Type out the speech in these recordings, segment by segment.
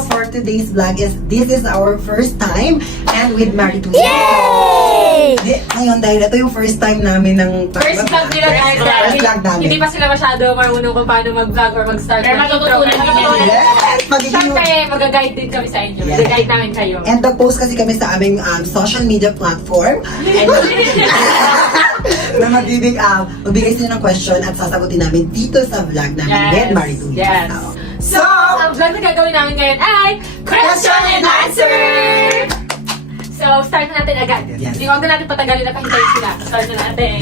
So for today's vlog this is our first time and with Maritu. Yay! Ngayon dahil ito yung first time namin ng First vlog nila guys. First vlog namin. Hindi pa sila masyado marunong kung paano mag-vlog or mag-start. Pero matututunan nila. Yes! Magiging Siyempre, mag-guide din kami sa inyo. Yes. Mag-guide namin kayo. and nag-post kasi kami sa aming social media platform. And, na magbigay sila ng question at sasagutin namin dito sa vlog namin with Maritu. Yes. So, ang vlog na gagawin namin ngayon ay Question and Answer! So, start na natin agad. Yes. Hindi huwag na natin patagalin na pahintayin sila. Start na natin.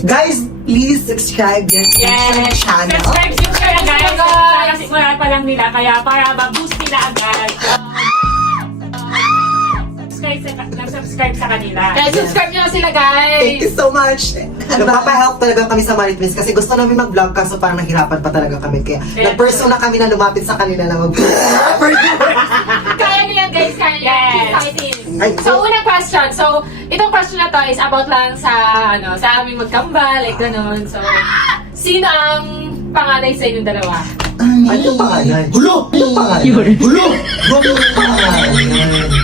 Guys, please subscribe your channel. Subscribe na guys! Kasi wala pa lang nila, kaya para ma-boost nila agad. Subscribe sa kanila. Kaya subscribe nyo na sila Thank you guys! so much. Nagpapahelp talaga kami sa Marit Twins kasi gusto namin mag-vlog kaso parang nahirapan pa talaga kami. Kaya nag-person na kami na lumapit sa kanila na mag-vlog. Kaya nyo yan guys, kaya nyo yan. Keep fighting. Ay, So, unang question. So, itong question na to is about lang sa, sa aming magkambal, like ganun. So, sino ang panganay sa inyong dalawa? Ano yung pangalan? Hulo! Ano yung pangalan? Hulo! Hulo!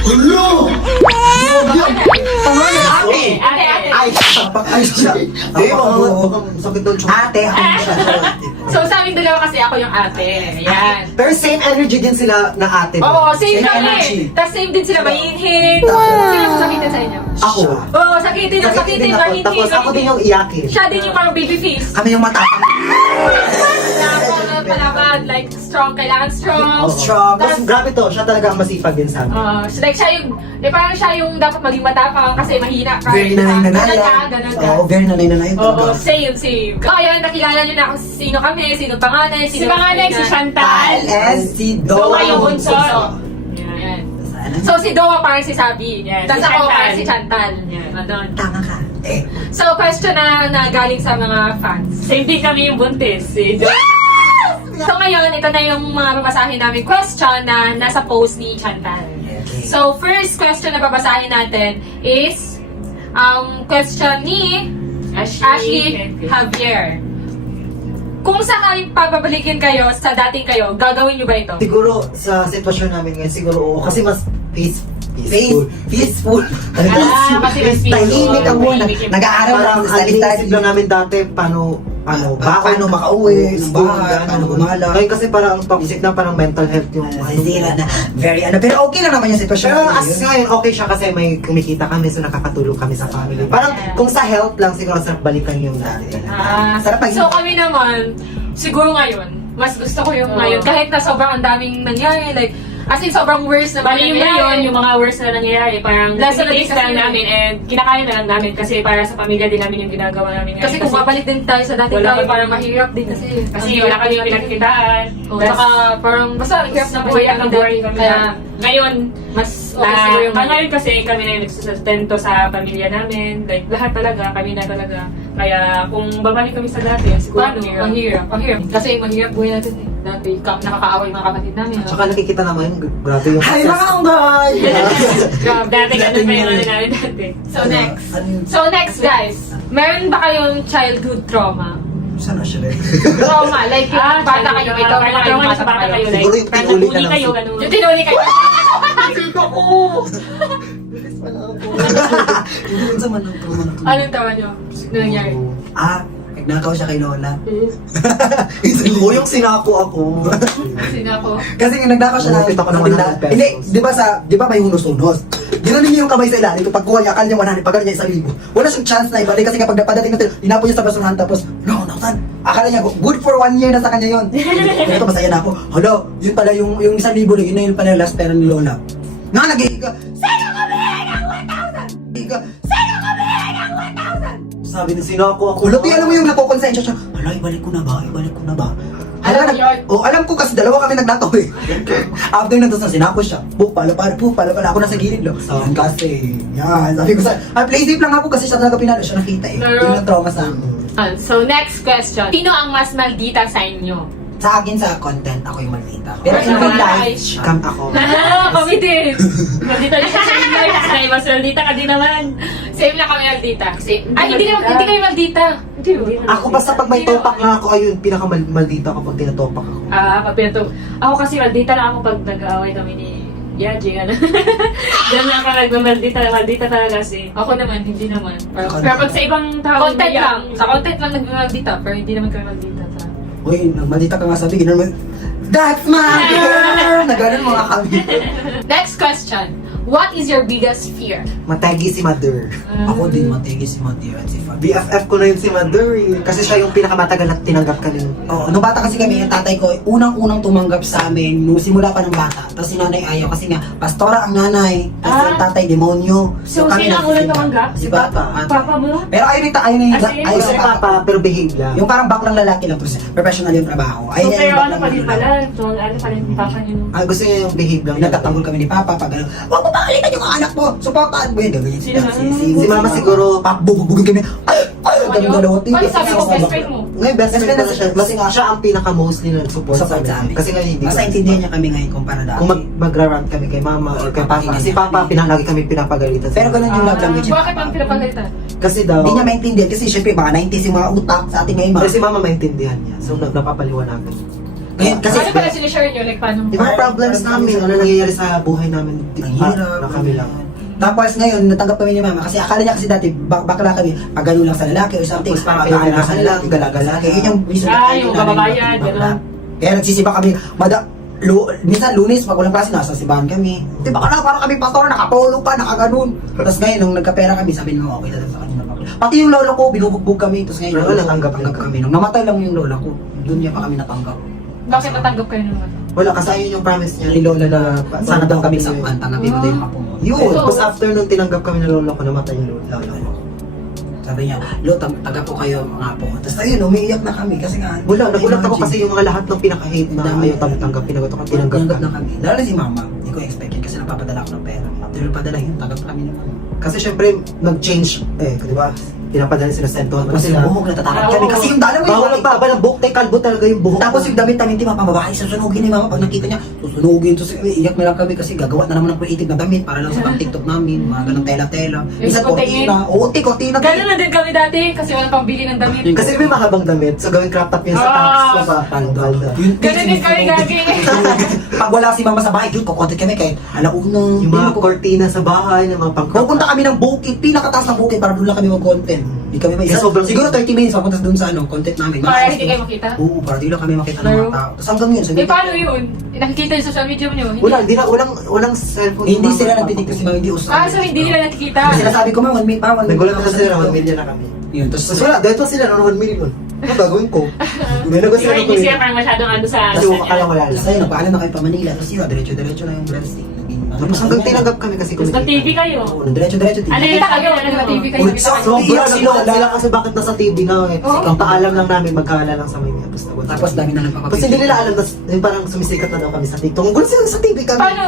Hulo! Pangalan ate. Ate. Ay, sapak ay siya. Ay, sakit doon siya. Ate, ako siya. So, sa aming dalawa kasi ako yung ate. Ayan. Pero same energy din sila na ate. Oo, same energy. kami. Tapos same din sila, mahinhin. Sino masakitin sa inyo? Ako. Oo, sakitin, Sakitin ako. mahinhin. Tapos ako din yung iyakin. Siya din yung parang baby face. Kami yung matapang. Palaban, like strong, kailangan strong. Strong. Tapos grabe to, siya talaga ang masipag din sa amin. So like siya yung, parang siya yung dapat maging matapang kasi mahina ka. Very nanay-nanay. Ganun ka. Oo, very nanay-nanay. Oo, same. Kaya nakilala niyo na kung sino kami, sino panganay, Si panganay, si Chantal. And si Doa Doa yung bunso. Yan. So si Doa parang si Sabi. Yan, Tapos si ako Chantal. parang si Chantal. Yan. Ganon. Tama ka. So question na galing sa mga fans. Same din kami yung buntis. So ngayon, ito na yung mga babasahin namin question na nasa post ni Chantal. So first question na babasahin natin is question ni Ashley Javier. Kung sakaling papabalikin kayo sa dating kayo, gagawin nyo ba ito? Siguro sa sitwasyon namin ngayon, siguro oo. Kasi mas peaceful. Kasi mas peaceful. Tahimik ang buwan. Tahimik. Nag-aaral Parang lang sa iniisip lang namin dati paano paano makauwi ng school, bahay, paano gumala. Ngayon kasi parang ang toxic na parang mental health yung Sira na. Very pero okay lang naman yung sitwasyon. Pero as ngayon. ngayon, okay siya kasi may kumikita kami so nakakatulong kami sa family. Parang kung sa health lang siguro sarap balikan yung dati. Sarap pag- So kami naman, siguro ngayon, mas gusto ko yung ngayon. Kahit na sobrang ang daming nangyari, like, as in sobrang worst na Bali yung ngayon, yung mga worst na nangyayari, parang Lasa na tinitiis din lang kasi- namin and kinakaya na lang namin kasi para sa pamilya din namin yung ginagawa namin ngayon. Kasi kung babalik din tayo sa dating Wala tayo, kami- parang mahirap din kasi. Kasi wala kami pinagkitaan. Saka parang basta ang hirap na buhay Buhay kami buhay din. kami. Kaya Ngayon, mas okay siguro yung ngayon kasi kami na yung nagsusustento sa pamilya namin. Like, lahat talaga, kami na talaga. Kaya kung babalik kami sa dati, siguro Paano? Ang hirap. Kasi mahirap buhay natin eh. Dati nakakaaway mga kapatid namin. Tsaka nakikita naman, grabe yung Hi mga unggay! Dati ganun pa yung ano namin dati. So next guys, meron ba kayong childhood trauma? Sana siya rin. Trauma, like yung bata kayo, may trauma kayo, sa bata kayo. Like, Siguro yung parang tinuli na nabully lang kayo, si- ganun. Yung tinuli kayo. Hindi sa man ang trauma na to. Anong tawa nyo? Ano nangyari? Nagnakaw siya kay Lola. O yung sinako ako. Sino ako? Kasi nga nagnakaw siya Lumapit ako ng 100 pesos. Hindi, di ba may hunos-hunos? Ginanin niya yung kamay sa ilalim. Kapag kuha niya, akala niya 100, pag niya 1,000. Wala siyang chance na ibalik kasi kapag napadating natin, inapo niya sa basurahan tapos, no, nakutan. Akala niya, good for 1 year na sa kanya yun. Ito, masaya na ako. Hala, yun pala yung 1,000 na yun na yun pala yung last pera ni Lola. Nga, nag-iiga, sino kumili ng 1,000? Iga, sino kumili ng 1,000? Sabi ni sinako ako. Kulot, alam mo yung napokonsensya siya. Hala, ibalik ko na ba? Alam mo yun? Alam ko kasi dalawa kami nagnakaw eh. After na tapos na sinako siya. Pala, ako nasa gilid lang. Yan kasi. Yan, sabi ko sa, play safe lang ako kasi siya talaga pinalo. Siya nakita eh. Yun ang trauma sa akin. So next question. Sino ang mas maldita sa inyo? Sa akin, sa content, ako yung maldita. Pero in Sa real bahay. life, Scam ako. Kami din! Maldita din sa life. Mas maldita ka din naman. Same na kami maldita. Ay, hindi kayo maldita. Hindi naman Ako basta pag may topak na ako, ayun, pinakamaldita kapag tinatopak ako. Pag pinato. Ako kasi maldita na ako pag nag-aaway kami ni Yaji, ano. Diyan na ako maldita talaga kasi. Ako naman, hindi naman. Pero pag sa ibang tao, Content hindi lang. ako- Sa content lang nagmamaldita, pero hindi naman kami maldita. Uy, maldita ka nga sabi, gano'n mo. That's my girl! Na gano'n mga kami. Next question. What is your biggest fear? Matagi si Mother. Ako din, matigi si Mati at si Fabi. BFF ko na yun si Mother eh. Kasi siya yung pinakamatagal na tinanggap kami. Oo, nung bata kasi kami, yung tatay ko, unang-unang tumanggap sa amin, nung simula pa ng bata. Tapos si nanay ayaw, kasi nga, pastora ang nanay, tapos yung tatay, demonyo. So, sino ang unang tumanggap? Si Papa. Papa mo? Pero ayaw ni ayaw As in, ayaw Si si Papa, pero behave lang. Yung parang baklang lalaki lang, tapos professional yung trabaho. So, Ayaw niya pero yung ano baklang pa din lalaki. pala? So, ano pa rin papa niyo nung... Gusto niya yung behave lang. Nagtatanggol kami ni Papa, pag ano, huwag mo pakalitan yung anak mo, supportaan mo yun. Gagawin Sino? Si Mama siguro, Bubugin kami. Ay, ganun galawati. Ano sabi mo, best friend mo? ngayon best friend ko na siya. Mas Kasi nga, siya ang pinaka-mostly na support sa amin. Kasi ngayon hindi mas ko- naintindihan niya kami ngayon kumpara dati. Kung magra-rant kami kay Mama or kay Papa. Si Papa, lagi kami pinapagalitan. Pero ganun yung love language niya. Bakit ang pinapagalitan? Kasi daw, Hindi niya maintindihan kasi syempre baka 90s yung mga utak sa ating ngayon. pero si Mama maintindihan niya. So napapaliwanagan. Kasi Ano pala sinishare nyo? Like, paano? Yung mga problems namin, ano nangyayari sa buhay namin, ang hirap. na kami lang. Tapos ngayon, natanggap kami ni Mama kasi akala niya kasi dati bakla kami, pag gano'n lang sa lalaki or something, Mas parang magaan lang sa kailangan lalaki, galagalaki. Yun yung mismo Yung kababayan, gano'n. Kaya nagsisiba kami, minsan lunes, pag walang klase, nasa sibahan kami. Di ba parang kami pastor, nakapolo pa, nakaganon. Tapos ngayon, nung nagkapera kami, sabi nyo, okay na sa kanya na bakla. Pati yung lola ko, binubugbog kami. Tapos ngayon, Wala, natanggap natanggap kami. Nung namatay lang yung lola ko, doon niya pa kami natanggap. Bakit natanggap kayo naman? Wala, kasi ayun yung promise niya ni Lola na Sana daw kami sa sakpan, tanggapin mo daw yung apo mo. Yun, So- tapos after nung tinanggap kami ng Lola ko, namatay yung Lola. Lolo. Sabi niya, Lo, taga po kayo mga apo. Tapos ayun, umiiyak na kami kasi nga. Wala, nagulat ako imagine. kasi yung mga lahat ng pinaka-hate na Dami. ayaw tanggap, tinanggap ako, tinanggap Tinanggap ka. na kami. Lalo na si Mama, hindi ko expected kasi nagpapadala ako ng pera. After yung padala yun, tanggap kami naman. Kasi syempre, nag-change, di ba? Pinapadala sila sa entohan ko Tapos sila. yung buhok natatakot kami kasi yung dalawa Bawal yung nagbaba ng buhok, tay kalbo talaga yung buhok. Tapos yung damit namin, di ba, pamabahay, susunugin ni Mama. Pag nakita niya, susunugin. Tapos iyak na lang kami kasi gagawa na naman ng creative na damit para lang sa pang TikTok namin, mga ganang tela-tela. Minsan Yung kortina, kortina. Gano'n na din kami dati kasi walang pambili ng damit. Kasi may mahabang damit, so gawing crop top yun sa Ah. tops. Diba? Palda. Gano'n din kami gagi. Pag wala si Mama sa bahay, yun, kukontent kami kahit alauna. Yung mga kortina sa bahay, ng mga pang Pupunta kami ng bukid, pinakataas ng bukid para doon lang kami mag-content. Hindi kami may Sobrang- siguro 30 minutes papunta doon sa content namin. Para Malakas hindi yun. kayo makita? Oo, para di lang kami makita ng Pero- mga tao. Tapos hanggang yun, sabi Eh, paano yun? Nakikita yung social media nyo? Wala, hindi na, walang cellphone. hindi yung sila mga- nagtitik si Mama, hindi usap. Ah, so hindi nila nakikita. Kasi sinasabi ko, Ma, 1 million pa, 1 million. Nagulat ako sila, 1 million na kami. Yun, tapos Tapos wala, dahil pa sila, 1 million. Ano gagawin ko? May nagosyo Hindi ako siya eh. parang masyadong ano sa... Kasi akala wala Tapos lang. ayun, nagpaalam na kayo pa Manila. Tapos yun, diretso-diretso na yung blessing. Naging Tapos hanggang tinanggap kami kasi Tapos nag-TV kayo. Oo, diretso-diretso. Ano Nakita kayo, nag-TV kayo. Uy, nakita so- kayo. Sobra, Iyak sila. nagulat sila kasi bakit nasa TV nga eh. Oo. Ang paalam lang namin, magkaala lang sa Maynila. Tapos nagulat. Tapos dami na nagpapapit. Tapos hindi nila alam, tapos yung parang sumisikat na daw kami sa TikTok. Ang gulat sila sa TV kami. Paano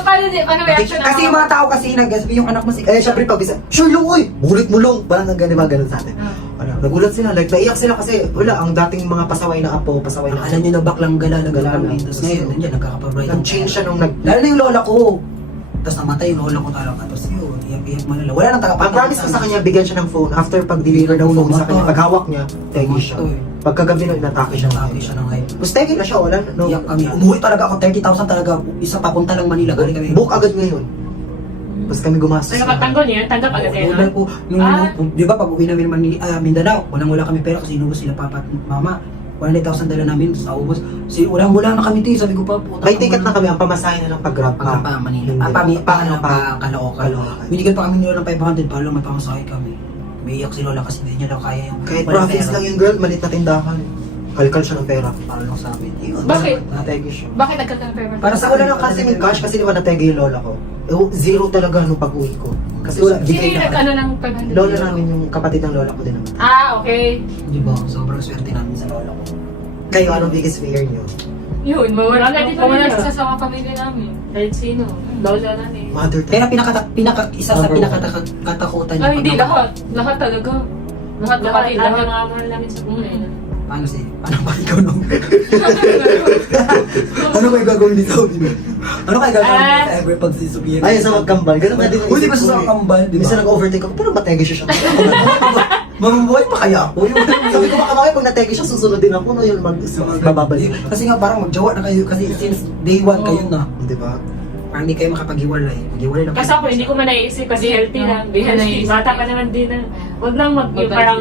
reaction ng Kasi yung mga tao kasi nag-sabi yung anak mo si... Eh, syempre pag isa, sure lang, uy! Bulit mo lang! Parang ganun ba ganun sa atin. Ano, nagulat sila, like, naiyak sila kasi, wala, ang dating mga pasaway na apo, pasaway na Akala nyo na baklang gala Gala kami. lang. Tapos ngayon, nandiyan, nagkakapabright. Nag-change siya nung nag... Lalo na yung lola ko. Tapos namatay yung lola ko talaga. Tapos yun, iyak-iyak mo nila. Wala nang Ang promise ko sa kanya, bigyan siya ng phone. After pag-deliver ng phone sa kanya, paghawak niya, tegi siya. Pagkagabi na, inatake siya. Sabi siya ng hype. Tapos tegi na siya, wala na. No. Iyak kami. Umuwi talaga ako, 30,000 talaga. Isa papunta lang Manila. Galing kami. Book agad ngayon. Tapos kami gumastos. So, napagtanggol niya, tanggap agad kayo. Ulay ko, nung, Ah. di ba pag uwi namin Mindanao, walang-wala kami pera kasi inubos sila papa at mama. 100,000 dala namin, sa ubos. Walang-wala na kami din, sabi ko pa, puta. May ticket na kami, ang pamasahe na lang pag-grab Pa Manila. Caloocan. Binigyan pa kami nila ng 500 para lang may pamasahe kami. May iyak si Lola kasi hindi niya lang kaya yung... Kahit walang province pera. lang yung girl, malit na tindahan. Kalkal siya ng pera. Para lang sa amin. Yun. Bakit? Nategi siya. Bakit nagkakaroon ng pera? Para Sa wala lang kasi may cash kasi di ba nategi yung lola ko. Zero talaga nung pag-uwi ko. Kasi wala, Sino bigay yung na. nag-ano ng 500? Lola namin yung kapatid ng lola ko din naman. Ah, okay. Di ba? Sobrang swerte namin sa Lola ko. Kayo, anong biggest fear niyo? Yun, Wala mawala din mawala talaga. sa mga pamilya namin. Kahit sino. Lola namin. Mother Pero isa sa Number one. pinakatakutan niya. Ay, hindi pag- lahat. Lahat talaga. Lahat, Lahat lahat, ng lahat. mga mahal namin sa buhay. Paano ba ikaw nung... ano kayo gagawin dito? Ano kayo gagawin Ah. dito ever pag sisubihin? Ay, sa magkambal. Ganun nga din. Uy, di ba sa kambal, di ba? Minsan nag-overtake ako, pero mategi siya siya. Mabubuhay pa kaya ako? Sabi ko baka mamaya pag na-teke siya, susunod din ako, no? Yun, magbabalik. Kasi nga parang magjowa na kayo kasi since day one kayo na. Di ba? Parang hindi kayo makapag-iwalay. Mag-iwalay lang. Kasi ako, hindi ko man naisip kasi healthy lang. Hindi ko naisip. Bata pa naman din na. Huwag lang yung parang,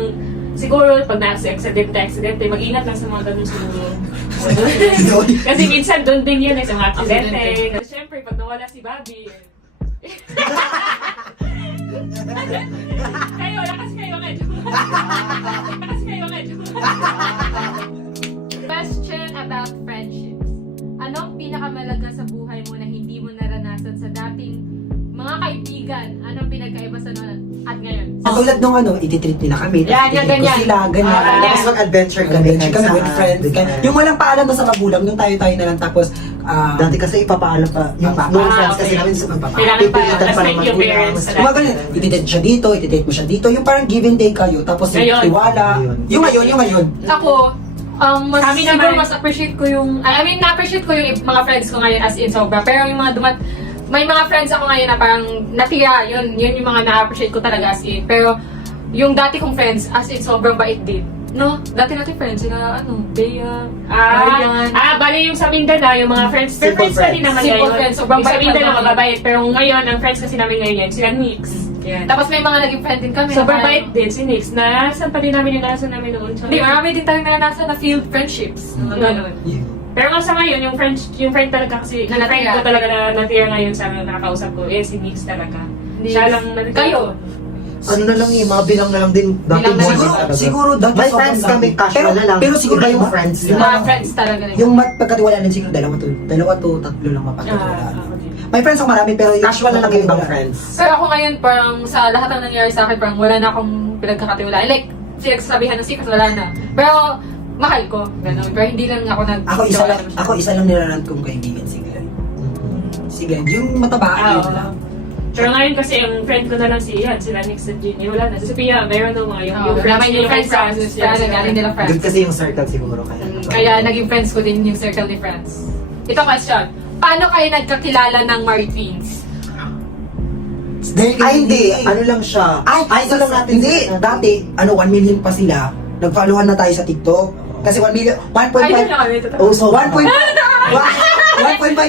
siguro pag na-accidente, mag-ingat lang sa mga ganun siguro. Kasi minsan doon din yun sa mga aksidente. Kasi syempre, pag nawala si Bobby, kayo, lakas kayo medyo. Lakas kayo medyo. Question about friendships. Anong pinakamalaga sa buhay mo na hindi mo naranasan sa dating mga kaibigan? Anong pinagkaiba sa noon at ngayon? Tulad nung ititreat nila kami. Yan, ititreat ko ganyan. sila, ganyan. Ah, Tapos mag-adventure kami. Adventure kami with friends. Yung walang paalam doon sa magulang, nung tayo-tayo na lang. Tapos, Dati kasi ipapaalam pa. Yung no friends kasi namin sa Kailangan pa, pipilitan pa ng respect yung parents. magulang. yung mga ganyan, ititreat siya dito, ititreat mo siya dito. Yung parang give and take kayo. Tapos, Ngayon. tiwala. Yung ngayon. Ako, mas Kami siguro naman- mas appreciate ko yung, I mean, na-appreciate ko yung mga friends ko ngayon as in sobra. Pero yung mga may mga friends ako ngayon na parang natira, yun yung mga na-appreciate ko talaga as in. Pero yung dati kong friends, as in sobrang bait din. No? Dati natin friends, sila, Bea, Marian. Bali yung sa Mindanao, yung mga friends, pero Simple friends pa din naman Simple ngayon. friends, sobrang Yung sa bait Mindanao, lang namin. mababait. Pero ngayon, ang friends kasi namin ngayon, sila Nix. Yan. Tapos may mga naging friend din kami. Sobrang na bait din si Nix. Narasan pa din namin yung narasan namin noon. Hindi, marami din tayong naranasan na field friendships. Ganun. Pero nga sa ngayon, yung friend talaga kasi, yung Na friend natira. ko talaga na natira ngayon sa nakakausap ko, si Nix talaga. Siya lang natira. Kayo? Ano na lang mga bilang na lang din. Bilang na lang. Siguro dati May sobrang friends dami. kami, casual na lang. Pero siguro Iba yung iba. friends. Yung Mga mga friends talaga nila. Yung pagkatiwala din siguro dalawa to tatlo lang mapagkatiwalaan. okay. May friends ako marami pero yung Casual na lang yung ibang friends. Pero ako ngayon, parang sa lahat ng nangyari sa akin, parang wala na akong pinagkakatiwalaan. Like, pinagsasabihan ng sikas, wala na. Pero, mahal ko. Ganun. Pero hindi lang ako Ako isa lang nilaran kong kaibigan si Glenn. Si Glenn, yung mataba. Ah, yun oo. lang. Pero ngayon kasi yung friend ko na lang si Ian, sila Nix at Ginny, wala na. Si Sophia, meron na mga yung Naman yung friends ko. Kaya galing nila friends. Good kasi yung circle siguro kaya. Kaya naging friends ko din yung circle ni friends. Ito question. Paano kayo nagkakilala ng Mari Twins? Ay hindi, ano lang siya. Idol lang natin. Hindi, dati, 1 million pa sila. Nag-followan na tayo sa TikTok. Kasi 1 million, 1.5. Ay, na kami. Oh, so 1.5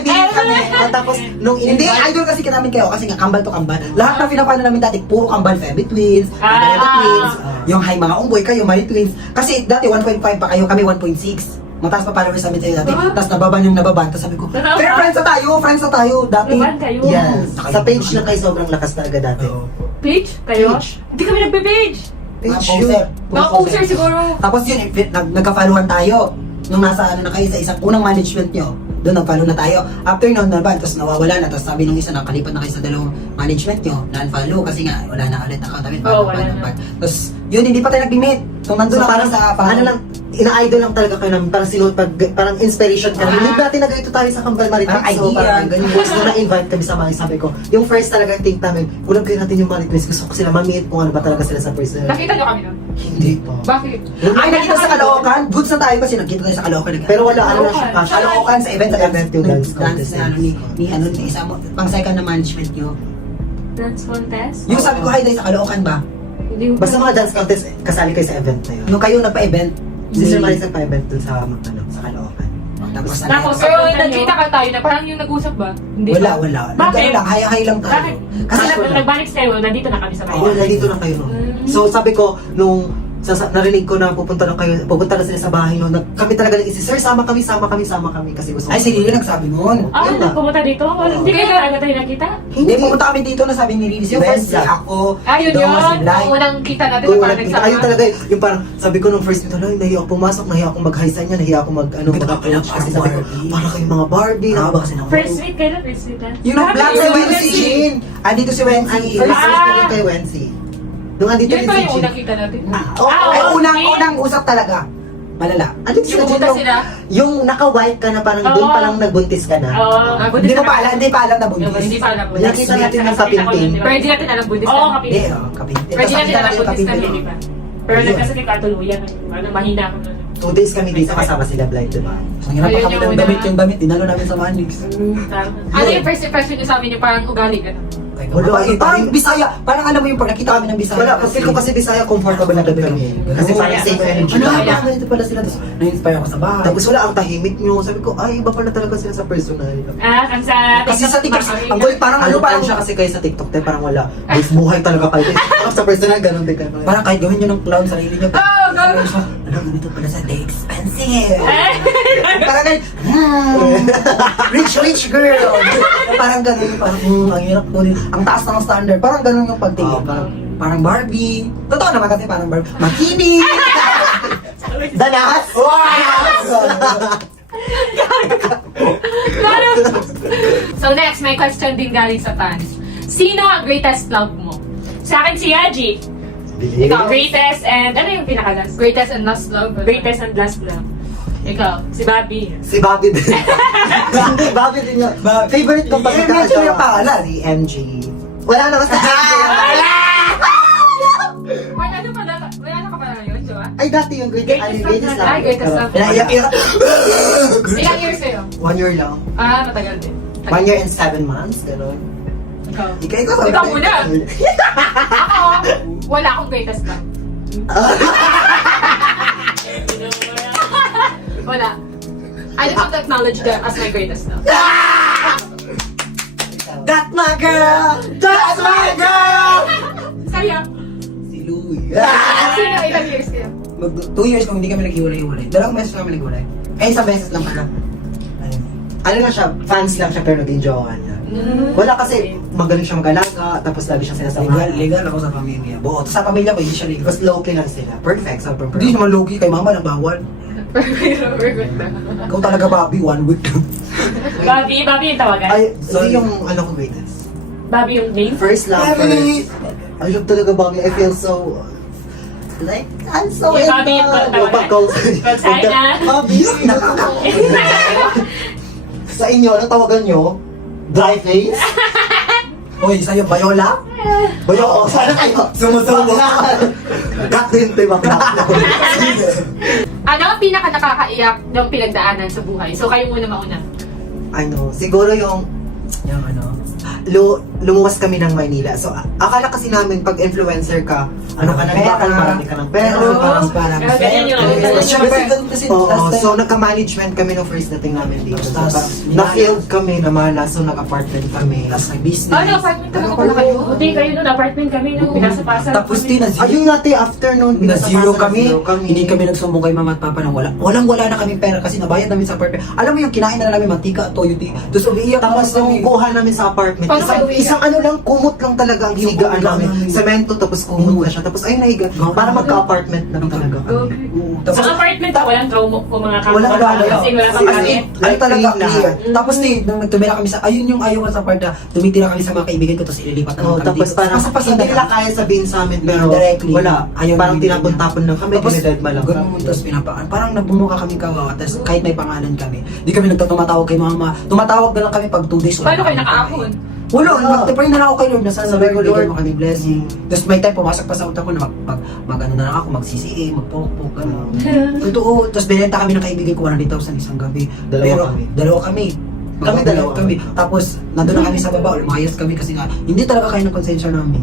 million kami. Tapos, nung Hindi, idol kasi namin kayo kasi nga kambal to kambal. Lahat ng pinapano namin dati, puro kambal Feby Twins, Maganda Twins, yung Hi Mga Umboy, kayo Mari Twins. Kasi dati 1.5 pa kayo, kami 1.6. Mataas pa followers namin sa'yo dati. Tapos nababan yung nababan. Tapos sabi ko, Totoo pero ba? friends na tayo. Dati. Naban kayo? yes, sa page na kayo sobrang lakas talaga dati. Page? Kayo? Page. Hindi kami nagbe-page. Mga poser. Mga poster siguro. Tapos yun, nagka-followan tayo. Nung nasa na kayo sa isang unang management nyo, doon nag-follow na tayo. After nun, naban, tapos nawawala na. Tapos sabi nung isa, nakalipat na kayo sa dalawang management nyo, na-unfollow kasi nga, wala na ulit account namin. Oo, wala na. Tapos, yun, hindi pa tayo nag-meet. So, nandun So na parang sa ano lang, ina-idol lang talaga kayo namin, parang parang inspiration ka namin. Hindi natin na ganito tayo sa Kambal Marites. Parang So idea, parang ganyan. gusto na-invite kami sa mga sabi ko. Yung first talaga think namin, ulam kayo natin yung Marites. Gusto ko sila ma-meet kung ano ba talaga sila sa person. Nakita nyo kami nun? Hindi pa. Bakit? Ay, nakita sa Caloocan. Goods na tayo kasi nagkita tayo sa Caloocan. Pero wala, ano na siya, Caloocan sa event yung dance dance contest. na ni isa mo, pang second na management nyo. Dance contest? Yung sabi ko, hi, tayo sa Caloocan ba? Hindi ko Basta mga dance contest, kasali kayo sa event na yun. Nung kayo nagpa-event, Si Sir Maris nagpa-event dun sa Caloocan. tapos Tapos, Pero nagkita ka tayo na parang yung nag-usap ba? Hindi wala. Bakit? Nagano lang, hay-hay lang tayo. Bakit? Kasi Kasi nagbalik kayo, nandito na kami sa Oo, bahay. nandito na kayo. So sabi ko, nung narinig ko na pupunta na sila sa bahay no, kami talaga nag-isip, Sir, sama kami kasi gusto ko. ay, si Lily nagsabi nun. Yun na. Pumunta dito? Hindi kayo talaga tayo nakita? Hindi, pumunta kami dito na sabi ni Lily, si Yung Wendy, first ako, Ayun Dong, yun. si Blay. Ang unang kita natin Oo, na parang nakita. nagsama. Ayun talaga, yung parang, sabi ko nung first meet, nahiya ako pumasok, nahiya ako mag-hi sa inyo, nahiya ako mag-approach kasi sabi ko, para kayong mga Barbie, nakaba kasi ng First week kayo na, first week na. Yung nag-vlog si Wendy Jean. Andito si Wendy. First meet kay Wency. Nung andito Yun din pa si yung Jean. unang kita natin. Ay, unang usap talaga. Malala. Andito sila Yung Jean, pumunta sila. yung naka-white ka na parang doon Oo. palang nagbuntis ka na. Oo. Hindi mo pa alam, hindi pa alam na buntis. Hindi pa alam. Nakita natin yung kapinting. Pero hindi natin alam Buddhist. Oo, Hindi, kapit. kapinte. Pwede natin alam Tapos buntis nakita kami, natin di ba? Pero nagkasakit katuluyan. Mahina ako nun. 2 days kami dito kasama sila Blind, diba? Ang hirap Ayun kami yung ng una. damit, dinalo namin sa Manix. Ano yung first impression niyo sa amin yung parang ugali ka? Wala, parang Bisaya, parang alam mo yung pag nakita kami ng Bisaya. Wala, pag feel ko kasi Bisaya, comfortable na kami. Kasi parang same energy Ano, na. ganito pala sila. Tapos na-inspire ako sa bahay. Tapos wala, ang tahimik nyo. Sabi ko, ay, iba pala talaga sila sa personal. Kasi sa Kasi sa TikTok, ang goal parang Ano ano, parang siya kasi kayo sa TikTok, tayo parang wala. Ay, buhay talaga kayo. Sa personal, ganun din kayo. parang kahit gawin nyo ng clown sarili nyo. Oh, gano'n! Ano, ganito pala sa day expensive. Eh, Parang ganun, rich girl. Parang ganun, parang, ang hirap ko rin. Ang taas ng standard. Parang ganun yung pagtingin. Parang Barbie. Totoo naman kasi parang Barbie. Makinig! Danas! So next, may question din galing sa fans. Sino ang greatest love mo? sa akin si Yaji. Ikaw, greatest and ano yung pinaka-last? Greatest and last love? Greatest and last love. Ikaw, si Bobby. Si Bobby din. Hindi, Bobby din yun. Favorite ko pag Mention yung pangalan. Si MG. Wala naman sa MG. Wala na ka pala ngayon, Joa? Ay, dati yung greatest love. Ay, greatest love. Pinaiyak-iyak. Ilang years sa'yo? 1 year lang. Ah, matagal din. 1 year and 7 months, gano'n. Ikaw. Ikaw Ikaw muna. Ako, wala akong greatest love. Wala. I don't acknowledge that as my greatest love. That's my girl! That's my girl! Kaya, Si Louie. sino ilang years kayo? 2 years kung hindi kami naghiwalay-hiwalay. Dalawang beses kami naghiwalay. Eh, isang beses lang pala. Ayun. Ano lang siya, fans lang siya pero naging jowa niya. Wala kasi magaling siya mag-alaga, tapos lagi siyang sinasamahan. Legal ako sa pamilya. Buo. Sa pamilya ko, hindi siya legal. Tapos low-key lang sila. Perfect, super perfect. Hindi naman low-key. Kay mama lang bawal. Perfect. Ikaw talaga, Bobby. 1 week. Bobby yung tawagan. Ay, hindi yung ano ko greatest. Bobby yung name. First love Heavenly. first. I love talaga Bobby. I feel so... Like, I'm so Yung in Bobby yung love. tawagan? Pag-call Pag-sign na? Bobby, sa inyo, anong tawagan nyo? Dry face? Uy, sa'yo, Bayola? Bayo, oh, sana kayo. Sumusubo. Cut din, diba? Ano ang pinaka nakakaiyak ng pinagdaanan sa buhay? So kayo muna mauna. Ano, siguro yung lumuwas kami ng Maynila. So, akala kasi namin pag influencer ka, ano ka na, Pera. marami ka ng pera. Parang Pero ganyan yung Yes. ganyan yung- Siyempre, kasi Oo, last so time, nagka-management kami nung first dating namin dito. So, Tapos, parang na-field kami na mala, so nag-apartment kami. last time business. Ano, apartment talaga pala kayo? Buti kayo nun, apartment kami nung pinasa-pasan. Tapos din, Ayun natin, after nun, na-zero pinasa-pasan kami. Hindi kami nagsumbong kay mama at papa nang wala na kami pera kasi nabayad namin sa apartment. Alam mo yung kinain na namin mantika, toyo, tapos umiiyak Tapos kami. nung kuha namin sa apartment, Paano kayo uwiyak? isang ano lang, kumot lang talaga ang hinigaan namin. Semento, tapos kumot na siya. Tapos ayun, nahiga. Para magka-apartment lang talaga kami. Oo, Sa tapos apartment ako, walang trauma ko mga Walang kamukha. wala. Kasi wala As pang in, gamit. Ay talaga clean clear. Mm. Tapos nung nagtumira kami sa, ayun yung ayaw sa part na tumitira kami sa mga kaibigan ko tapos ililipat Oh, kami tapos dito. parang Pasapasa hindi na nila kaya sabihin sa amin pero Directly. wala. Ayaw Parang nila. tinapon-tapon lang kami, Tapos dinededma lang ganun, kami. tapos pinapaan. Parang nabumuka kami kawawa. Tapos kahit may pangalan kami, di kami nagtumatawag kay mama. Tumatawag na lang kami pag 2 days. wala Paano kayo kami nakaahon? Wala, nag-pray na lang ako kay Lord. Nasasabi ko, Lord. bigyan mo kami blessing. Tapos may time, pumasok pa sa utak ko na mag-ano na lang ako, mag-CCA, mag-pokpok, gano'n. Totoo. Tapos binenta kami ng kaibigan ko 100,000 isang gabi. Dalawa kami. Dalawa kami. Kami dalawa. Kami. Tapos, nandun na kami sa baba, lumayas kami kasi nga, hindi talaga kayo ng konsensya namin.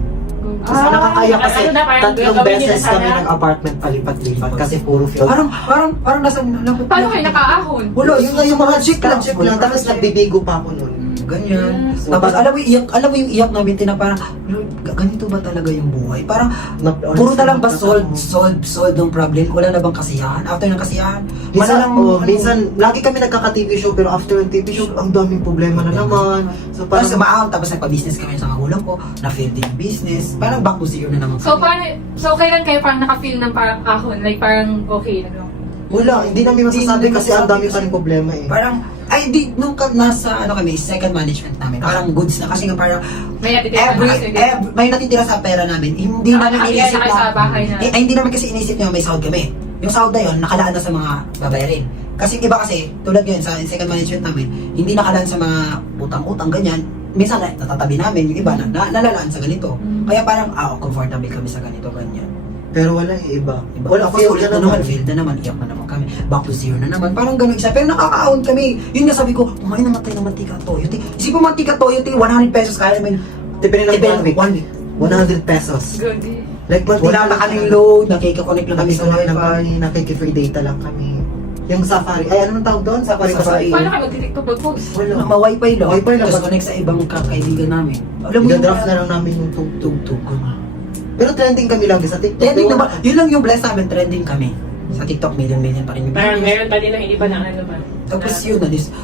Kasi nakakaya kasi ano na, parang tatlong gagawin nila beses kami sana. nag-apartment palipat-lipat kasi puro field. Parang nasa... Paano kayo nakaahon? Wala, yung mga chick lang. Chip lang, tapos nagbibigo pa ako nun. Ganyan. So, Tapos alam mo yung iyak namin tina parang Lord, ganito ba talaga yung buhay? Parang puro na lang ba solve ng problem? Wala na bang kasiyahan? After ng kasiyahan, minsan, lagi kami nagkaka-TV show pero after ng TV show, ang daming problema na naman. So Tapos parang, maahon, tapos nagpa-business kami sa magulang ko, na-fail din yung business, parang back to zero na naman. So kailan kayo parang naka-feel ng parang ahon? Like parang okay na no? wala, hindi namin masasabi Hindi kasi ang dami masasabi kaming problema eh. Parang, ay di, nung nasa, kami, second management namin, parang goods na, kasi nga parang, May natitira na kasi. may natitira sa pera namin, hindi namin Nakakaya inisip na kayo sa bahay na. hindi namin kasi inisip na may sahod kami. Yung sahod na yun, nakalaan na sa mga babayarin. Kasi iba kasi, tulad yun sa second management namin, hindi nakalaan sa mga utang-utang, ganyan. Minsan natatabi namin, yung iba nalalaan sa ganito. Kaya parang, comfortable kami sa ganito, ganyan. Pero wala eh, iba. Wala, Wala, tapos feel ulit ka na naman. naman, failed na naman, iyak na naman kami. Back to zero na naman, parang ganun isa. Pero nakakaahon kami. Yun nga sabi ko, kumain naman tayo ng mantika toyo. Isip mo mantika toyo, 100 pesos kaya namin. Depende ng Depende, 1 week. 100 pesos. Good. Like, Wala pa kaming load, nakikiconnect lang kami sa Nakikisonay lang wifi. kami, nakiki-free data lang kami. Yung Safari, ay ano nang tawag doon? Safari ko sa Safari. Paano kayo magtitiktok mag-post? Wala. Ma-wifi lang. Wifi lang. Tapos connect sa ibang kaibigan namin. Alam mo yung I-draft na lang namin yung tugtog ko. Pero trending kami lagi sa TikTok. Trending naman, yun lang yung bless namin, trending kami. Sa TikTok, million pa rin yung Parang views. meron pa din na hindi pa na ano ba. Tapos yun,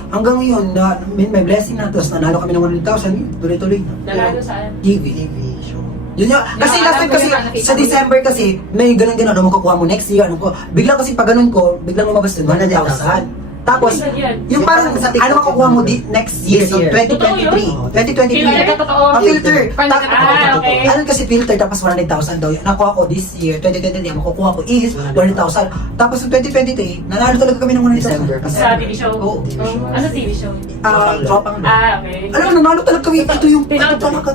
hanggang yun, may blessing na, tapos nanalo kami ng 100,000, tuloy-tuloy na. Nalalo saan? TV. TV show. Yun yung, kasi Yung last alam time ko kasi, yung nakikita sa ko. December kasi, may ganun-ganun, ano makukuha mo next year, ano ko. Biglang kasi pag ganun ko, biglang lumabas yun, 100,000. Tapos, Minsan yan. yung parang, Yung parang sa TikTok, ano makukuha mo next year, This so year. 2023. Totoo yun? 2023. Filter, totoo. Ah, filter. Filter. Ah, okay. Ano kasi filter, tapos 100,000 daw. Nakuha ko this year, 2023, ang makukuha ko is 100,000. Tapos yung 2023, nanalo talaga kami ng 100,000. December. Sa TV show? Oo. Ano TV show? Tropang na. Ah, okay. Alam mo, nanalo talaga kami. Ito yung Tinaw, talaga.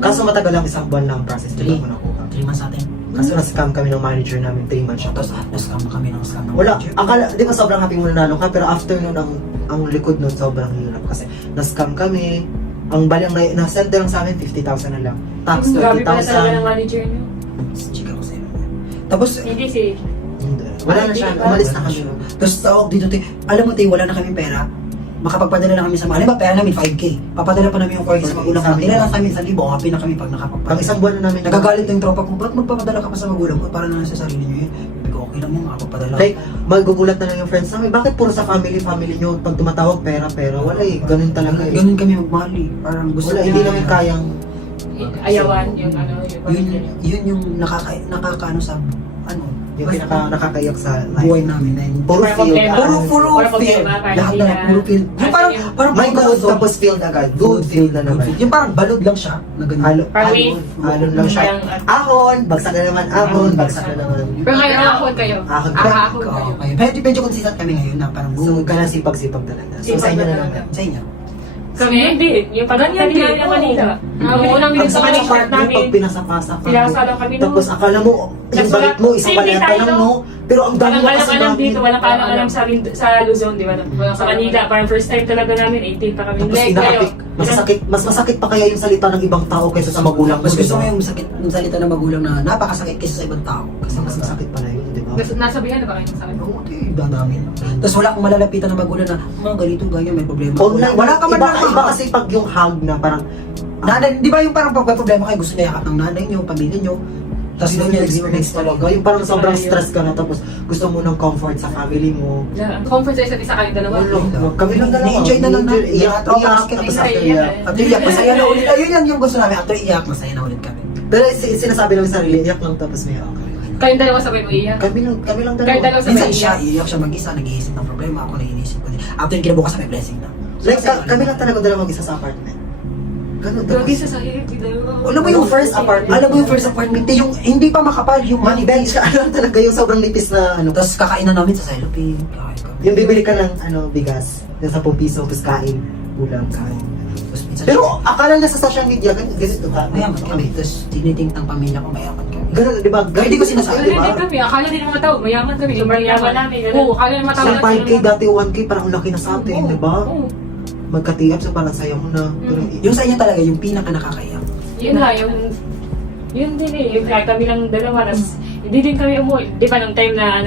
Kaso matagal lang, isang buwan lang ang process. Hindi ko nakuha. 3 months natin. Kaso na-scam kami ng manager namin, 3 months siya. Tapos, na-scam kami ng scam. ng Wala, manager. akala, di ba sobrang happy mo nanalo ka, pero after nun, ang likod nun, sobrang hirap. Kasi na-scam kami, ang balang na-send lang sa amin, 50,000 na lang. Tax, Grabe pala talaga ng 20,000. manager niyo. Chika ko sa'yo. Tapos, Hindi si... Hindi. Wala na siya, umalis na kami. tapos tawag dito, alam mo, te, wala na kami pera. Makapagpadala na kami sa mga, alam ba, pera namin 5K. Papadala pa namin yung coin sa magulang namin. Nila lang kami 1,000, happy na kami pag Pang nakapagpadala. isang buwan na namin. Nagagalit na yung tropa ko, ba't magpapadala ka pa sa magulang ko para na sa sarili niyo yun? Sabi ko, okay lang mo, makapagpadala. Like, magugulat na lang yung friends namin, bakit puro sa family nyo, pag tumatawag, pera. Wala eh, ganun talaga eh. Ganun kami magmahal eh. Parang gusto Wala, hindi namin kayang, Ayawan, yung ano, yung pamilya niyo. yun yung nakakaano sa, ano, yung nakakaiyak sa buhay life. namin na yun. Puro Parang feel. problema. Puro Parang feel. problema, parang Lahat hindi na lang, na- puro feel. Yung Parang parang, yung- parang May good, balot. tapos feel na agad. Good feel na naman. Yung parang balod lang siya. Na ganun. Parang wave. Alon lang siya. Parang- Ahon, bagsak na naman, ahon, bagsak na naman. Pero ngayon, ahon kayo. Ahon. Ahon Oo, kayo. okay. Medyo consistent kami ngayon na parang So, good. kailangan sipag-sipag talaga. So, sa inyo na naman. Sa inyo. Kami hindi. Yung pag-ganyan din namin ng Manila. Ang unang Pag minutes sa sa mga Manila part mo, namin. pag pinasa-pasa ka. Pinasa lang kami nun. Tapos akala mo, yung Tapos balik mo, isang same day paleta tayo, lang, no? no? Pero ang dami Walang mo kasi alam-alam namin. dito, walang alam-alam sa Luzon, di ba? Sa Manila, parang first time talaga namin, 18 pa kami. Tapos Like, inaapik. Mas masakit pa kaya yung salita ng ibang tao kaysa sa magulang mo. Mas gusto di mo ba? yung sakit ng salita ng magulang na napakasakit kaysa sa ibang tao. Kasi mas masakit pala yun, di ba? Nasabihan na ba kayo sa akin? Oo, dadami. Tapos wala akong malalapitan ng magulang na, mga ganito, ganyan, may problema. Online, Wala ka man iba kasi pag yung hug na parang, Nanay, di ba yung parang pag may problema kayo, gusto niya yakap ng nanay niyo, pamilya niyo. Tapos doon niya experience talaga. Yung parang sobrang stress ka na tapos gusto mo ng comfort sa family mo. Yeah. Comfort sa isa't isa kayong dalawa. Kami lang dalawa. Ni-enjoy na lang namin. Iyak, Tropa iyak, kasi kami tapos sa after iyak. iyak. After iyak, masaya na ulit. Ayun yan yung gusto namin. After iyak, masaya na ulit kami. Pero sinasabi lang sa sarili, iyak lang tapos may okay. Kayong dalawa sabay mo iiyak. Kami lang Kayong dalawa. dalawa sabay Minsan siya, iiyak. iyak siya mag-isa, nag-iisip ng problema. Ako nag-iisip ko din. After kinabukasan, may blessing na. Like, kami lang talaga dalawa mag-isa sa apartment. Ganun Gagi tapos. sa sahig, di dalawa. Alam mo yung first apartment? Alam mo yung first apartment? Yung hindi pa makapal, yung Money bench ka, alam talaga yung sobrang nipis na ano. Tapos kakainan namin sa cellophane. Kakain kami. Yung bibili ka ng bigas, yung 10 piso, tapos kain, ulam, kain. Tapos minsan, Pero akala na sa social media, ganito ka. mayaman kami. Tapos tiniting ng pamilya ko, mayaman kami. Ganun, di ba? Kaya hindi ko sinasabi, Akala di ba? din kami, akala din ng mga tao, mayaman kami. Sobrang yaman namin, ganun. Oo, akala ng mga tao. Sa 5K dati 1K, parang ang laki na sa atin, di ba? Oo. Magkatiap, so parang sayo mo na. Pero, Yung sa inyo talaga, yung pinaka nakakaya. Yun nga, yun din eh, yung kahit kami lang dalawa, tas hindi din kami umuwi. Di ba nung time na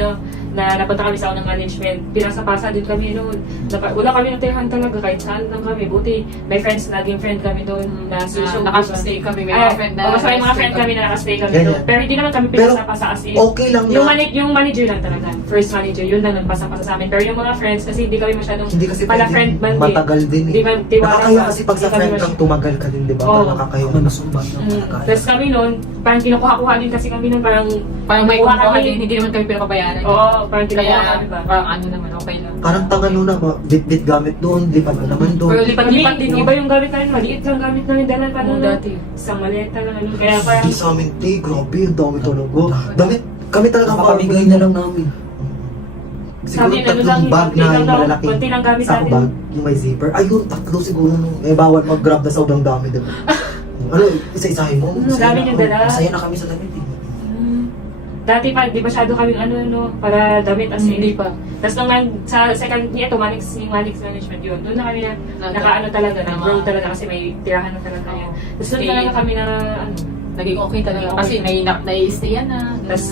na napunta kami sa unang management, pinasapasa din kami noon. Wala kami natirhan talaga kahit saan lang kami. Buti may friends, naging friend kami doon na suso. Nakastay kami, may mga friend na may mga friend kami na nakastay kami Ganyan. doon. Pero hindi naman kami Pero, pinasapasa as in. okay lang Yung, na. yung manager lang talaga, first manager, yun lang nagpasa-pasa sa amin. Pero yung mga friends, kasi hindi kami masyadong Hindi kasi pala friend band eh. matagal din Hindi eh. man tiwala Nakakaya pa. kasi pag sa Hindi kami friend kang masyadong- tumagal ka din, di ba? Oo. Parang nakakaya Ako nasumbat ng Mm. Tapos kami noon, parang kinukuha-kuha din kasi kami noon, parang Parang may kuha kumukuha kami. din, hindi naman kami pinapabayaan. Oo, parang kinukuha Kaya, kami ba? parang ano naman, okay lang. Parang tanga nun na, bit-bit gamit doon, lipat na naman doon. Pero lipat-lipat din, no? Iba yung gamit namin, maliit lang gamit namin, dalan pa Oo, nun. dati. Isang maleta lang, ano. Kaya parang, Hindi sa amin, te, grabe, ang dami talaga. Damit, kami talaga Papamigay na lang namin. Siguro Sabi, ano lang, tatlong bag konti na lang yung daw, malalaki. konti lang gamit Sako natin. bag, yung may zipper. Ayun, tatlo siguro nung, bawal mag-grab na sobrang dami, diba? Ano, isa-isahin mo? Dami yung dala. Masaya na kami sa damit eh. dati pa, di masyado kaming para damit as in. Hindi pa. Tapos nung sa second year, Manix Management yun, doon na kami naka talaga, nag-grow talaga kasi may tirahan na talaga yun. Tapos doon talaga kami na, Naging okay talaga. Naging Kasi okay. nai-stay na. tapos,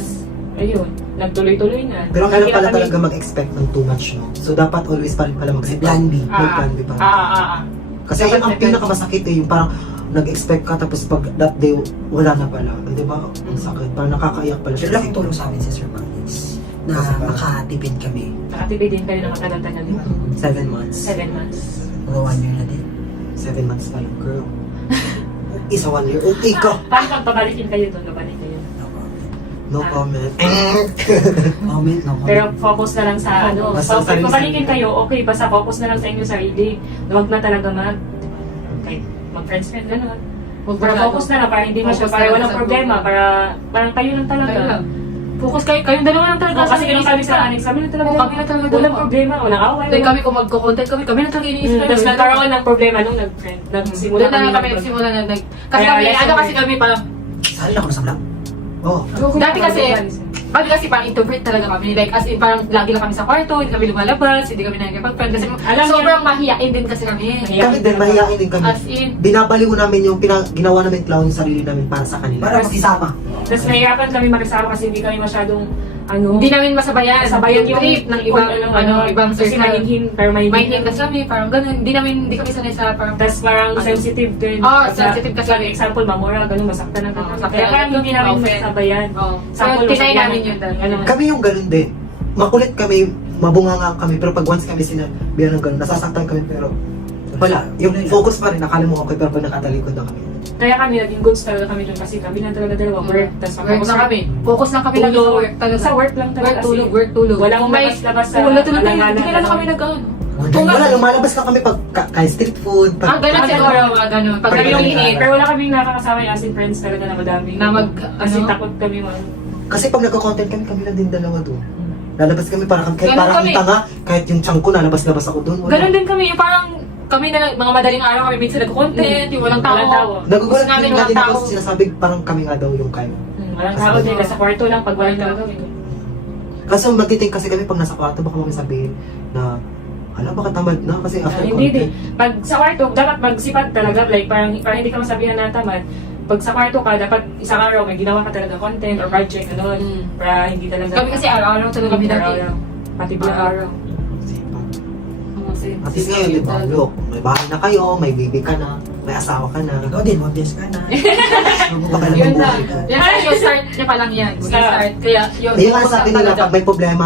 ayun, nagtuloy-tuloy na. Pero kailan pala Kami- talaga mag-expect ng too much, no? So, dapat always pa rin pala mag-expect. Plan B. May plan B pa rin. Kasi yun ang pinakamasakit yung parang nag-expect ka tapos pag that day wala na pala. Di ba? Ang sakit. Parang nakakaiyak pala Pero siya. laking tulong sa amin si Sir Manis na Kasi parang- makatipid kami. Nakatipid din kayo ng matagal-tagal, di ba? 7 months. 7 months. Mga 1 year na din. 7 months pa lang, girl. Isa 1 year. Okay ka. Paano pag pabalikin kayo doon, babalik kayo? No comment. Comment, no comment. Pero focus na lang sa Basta so, sarili- pag pabalikin kayo, okay, basta focus na lang sa inyo sarili. Huwag na talaga mag-friends-friend, gano'n. Para focus na lang, para hindi Focus para na lang walang sa problema, grupo. parang kayo lang talaga. Kayo lang. Focus kayo, kayong dalawa lang talaga. Oh, kasi ganun kami sa Annex, kami lang talaga. Oo, kami lang talaga Walang dalawa. problema, walang away. Like kami kung magko-content kami lang talaga iniisip. Tapos nagkaroon ng problema nung nag-friend. Nagsimula Doon na kami mag- nagsimula na kasi Kaya kami, lesson kasi learned. kami parang, Sali na ako sa vlog. Oh. dati kasi parang introvert talaga kami. Like, as in, parang lagi lang kami sa kwarto, hindi kami lumalabas, hindi kami nakikipag-friend. Kasi Alam sobrang mahiyain din kasi kami. Kami din, mahihain din kami. As in, Binabaliw namin yung ginawa namin clown yung sarili namin para sa kanila. Para makisama. Tapos nahihirapan kami makisama kasi hindi kami masyadong hindi namin masabayan. sabayan yung trip ng ibang, ibang kasi circle. mahinhin, pero Mahinhin mahinhin kasi kami, parang ganun. Hindi kami sanay sa parang, Tapos parang Ano? sensitive din. Oh, Pagka- sensitive kasi. Like, example, mamura, ganun, masaktan na ganun. masaktan Kaya na parang ganun. hindi namin Offend. sabayan. oh. Sample, So, tinay masabihan namin na- yun dahil. Ganun. Kami yung ganun din. Makulit kami, mabunganga kami, pero pag once kami sinabihan ng ganun, nasasaktan kami, pero wala. Yung focus pa rin, akala mo okay, pero pag nakatalikod na kami. Kaya kami, naging goods talaga kami doon kasi kami lang talaga dalawa, work. Tapos Work lang kami. Focus lang kami lang sa Tulog. work. Talaga. Sa work lang talaga. Work, tulog. Walang Kung may- labas-labas sa Wala tulog tayo. alangalan. Hindi kailan kami nag-ano. Wala, lumalabas lang kami pag kay street food. Pag, Ganun siguro, mga ganun. Pag Pag ganun ganun. init. Pero wala kaming nakakasama yung as in friends talaga na madami. Na Kasi ano? takot kami Kasi pag nagko-content kami, kami lang din dalawa doon. Lalabas kami para kahit Ganun parang kami. kita nga, kahit yung chunk ko, lalabas-labas ako doon. Ganun din kami. Yung parang kami na mga madaling araw kami minsan nag-content, yung walang tao. Walang tao. Nagugulat Gusto namin din nga walang din ako tao. sinasabi parang kami nga daw yung kayo. Walang tao din. Nasa kwarto lang pag walang tao. Kaso magtiting kasi kami pag nasa kwarto, baka mami sabihin na, hala, baka tamad na kasi after Hindi din. content. Pag sa kwarto, dapat magsipag talaga. Like, parang hindi ka masabihan na tamad. Pag sa kwarto ka, dapat isang araw may ginawa ka talaga content or project, gano'n. Para hindi talaga... Kami kasi araw-araw talaga kami dati. Araw-araw. Pati araw. Sipag. Kasi, At least ngayon, di ba, look, may bahay na kayo, may baby ka na, may asawa ka na. Ikaw din, mabiyas ka na. Baka Yun naman na. buhay ka. Yan na yung start niya pa lang yan. Yung start. Kaya yun. Ayun nga focus sabi lang nila, talaga. pag may problema,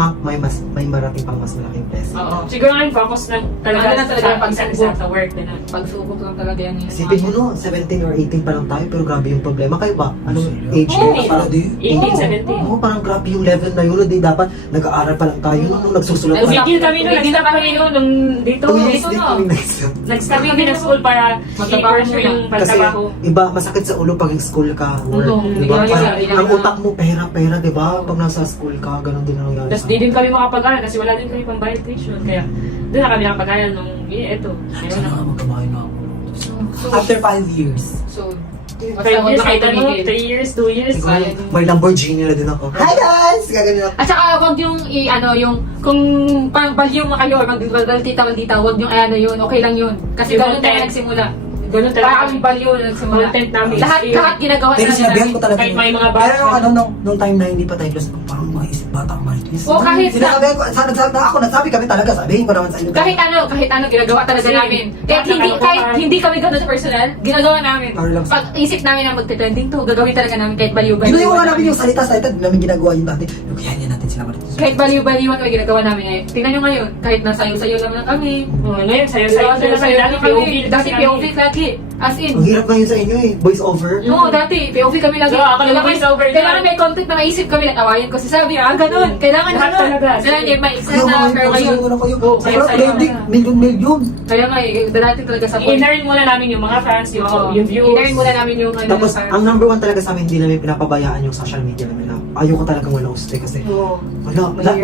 may marating pang mas malaking blessing. Oo. Siguro ngayon, focus na talaga Ano na talaga sa pag isa sa work. Gano'n. Pagsubok lang talaga yan. Isipin mo no, 17 or 18 pa lang tayo, pero grabe yung problema. Kayo ba? Anong age Oo. nyo? Parang, 18, 17. Oo, parang grabe yung level na yun. Hindi dapat nag-aaral pa lang tayo nung nagsusulat pa lang. Nagsigil kami nun, nag-stop kami nun, nung dito. 2 years Dito din na. kami nag-stop. Nag-stop kami ng school para Magtrabaho i-pursue muna. yung Kasi pagtrabaho. iba, masakit sa ulo pag school ka, work, Oo, di ba? hindi Parang ka- ang utak mo, pera, di ba? Pag nasa school ka, ganun din ang nangyari Tapos di din kami makapag-aral kasi wala din kami pang bayad tuition. Kaya doon na kami nakapag-aral nung, eto. Meron Sana na. nga magkabahay na ako. So, After 5 years. so, 5 basta huwag years, na kayo kahit ano, tumigil. 3 years, 2 years. Siguro, may Lamborghini na din ako. Hi guys! Gagano ako. At saka wag yung yung kung parang baliw mo kayo or magdaldita, wag yung yun, okay lang yun. Kasi Yung ganun tayo content. nagsimula. Ganun Parang talaga. kami baliw na nagsimula. Content namin. Lahat ginagawa Pero talaga sinabihan namin. ko talaga. Kahit may mga Pero bata. nung nung time na hindi pa tayo close, parang maisip bata ang maritis. Oo, kahit na- Sinasabihan ko, ako nagsabi kami talaga, sabihin ko naman sa inyo. Kahit ano ginagawa talaga Kasi, namin. Kahit hindi kami ganun sa personal, ginagawa namin. Para lang sa- Pag isip namin na magte-trending to, gagawin talaga namin kahit baliw-baliw. Ginagawa namin yung salita, hindi namin ginagawa yung dati. Yung kaya niya natin sila maritis. Kahit baliw-baliwan kami ginagawa namin ngayon. Tingnan nyo ngayon, kahit nasayo-sayo naman kami. Ngayon, sayo-sayo Sayo-sayo sila. Dati POV. Dati POV lagi. As in. Ang hirap ngayon sa inyo eh, voice over. Oo, dati, POV kami lagi. So, ako naman voice over na. Kailangan may content na maisip kami, natawayan ko si Sabi, ganun. Kailangan Lahat ganun. talaga. Kailangan yung may isa Kayo na, mga pero ngayon. ko na kayo. Oo, Sa sayo-sayo trending, na. milyon. Kaya nga, dati talaga sa point. In-earn muna namin yung mga fans, yung views. In-earn muna namin yung Tapos, ang number one talaga sa amin, hindi namin pinapabayaan yung social media namin na ayoko talagang ma-lost eh kasi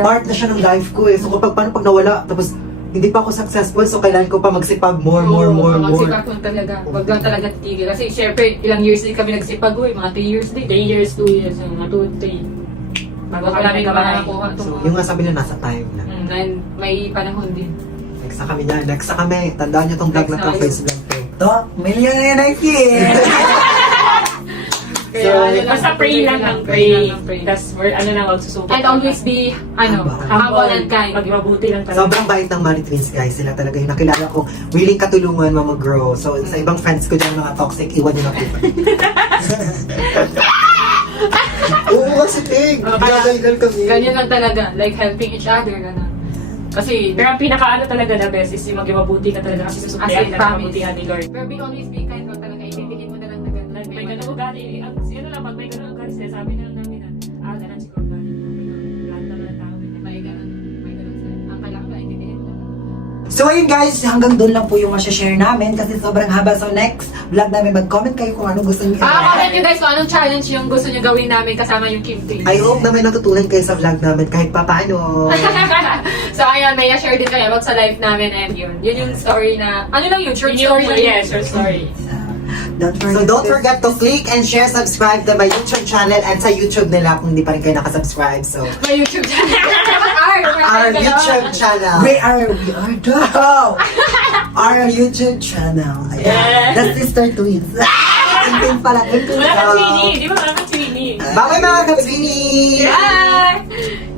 part na siya ng life ko eh. So kapag paano pag nawala, tapos hindi pa ako successful, so kailangan ko pa magsipag more. Magsipag ko talaga. Wag lang talaga titigil. Kasi syempre, ilang years din kami nagsipag, mga 3 years din. 3 years, 2 years, mga 2, 3. bago Wag kami namin nagkabahay. makakuha. So, yung nga sabi nila, nasa time na. And may panahon din. Next na kami niya. Next na kami. Tandaan niyo tong vlog na Next tong na face vlog to. To, million na yan ang kid. Kaya, So, Basta pray lang ng pray. Tapos we're magsusubok. And always be, humble and kind. Magmabuti lang talaga. Sobrang bait ng Money Twins, guys. Sila talaga yung nakilala ko. Willing katulungan, mag-grow. So, sa ibang friends ko dyan, mga toxic, iwan nyo na po. Oo, kasi Ting. Gagalitan kami. Ganyan lang talaga. Like helping each other. Ganun. Kasi, Pero ang pinaka talaga na best is yung magmabuti ka talaga kasi susuplayan As in, ka ng promise. kabutihan ni Lord. pero be always be kind mo talaga. Itindihin mo na lang na ganun. Like, may ganun ugali. Ano lang, pag may ganun ugali, sinasabi na lang namin na, ganun siguro ugali. Lahat naman ng tao. May ganun. May ganun sila. Ang kailangan ba, itindihin mo. So ayun guys, hanggang doon lang po yung share namin kasi sobrang haba. So next vlog namin, mag-comment kayo kung ano gusto niyo. Comment nyo guys kung anong challenge yung gusto nyo gawin namin kasama yung Kim Team. I hope na may natutunan kayo sa vlog namin kahit papaano. So ayun, may na-share din kayo about sa life namin and yun. Yun yung story na, ano lang yun, short story lang. Yeah, short story. So don't forget to click and share, subscribe to my YouTube channel and sa YouTube nila kung hindi pa rin kayo nakasubscribe. So, My YouTube channel. our YouTube channel. We are daw! Our YouTube channel. Ayan. Yeah. The sister twins. Tintin pala. Wala ka Twinnie. Di ba wala ka Twinnie? Bye mga katsini! Bye!